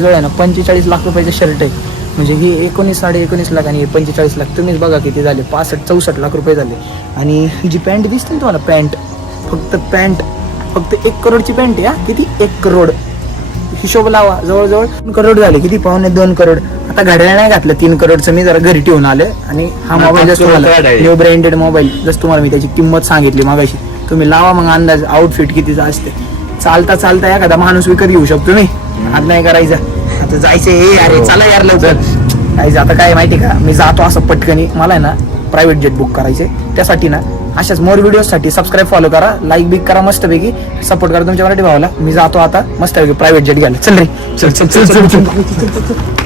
जवळ आहे ना 45 लाख रुपयाचं शर्ट आहे. म्हणजे ही 19-19.5 लाख आणि हे 45 लाख. तुम्हीच बघा किती झाले, 65-64 लाख रुपये झाले. आणि जी पॅन्ट दिसते ना तुम्हाला, पॅन्ट फक्त 1 करोडची पॅन्ट आहे. हा किती, 1 करोड हिशोब लावा. जवळजवळ 2 करोड झाले. किती, 2.25 करोड. आता घड्याळ नाही घातलं 3 करोडचं, मी जरा घरी ठेवून आले. आणि हा मोबाईल जस्ट तुम्हाला न्यू ब्रँडेड मोबाईल, जस्ट तुम्हाला मी त्याची किंमत सांगितली मागाशी. तुम्ही लावा मग अंदाज, आउटफिट कितीचा असते. चालता एखादा माणूस विकत घेऊ शकतो. नाही आज नाही करायचं, आता जायचं. अरे चला यार लवकर काय. आता काय माहिती का, मी जातो असं पटकनी. मला आहे ना प्रायव्हेट जेट बुक करायचे. त्यासाठी ना अशाच मोर व्हिडिओसाठी सबस्क्राईब, फॉलो करा, लाईक बिक करा, मस्तपैकी सपोर्ट करा तुमच्या मराठी भावाला. मी जातो आता मस्तपैकी प्रायव्हेट जेट घ्यायला. चल रे, चल.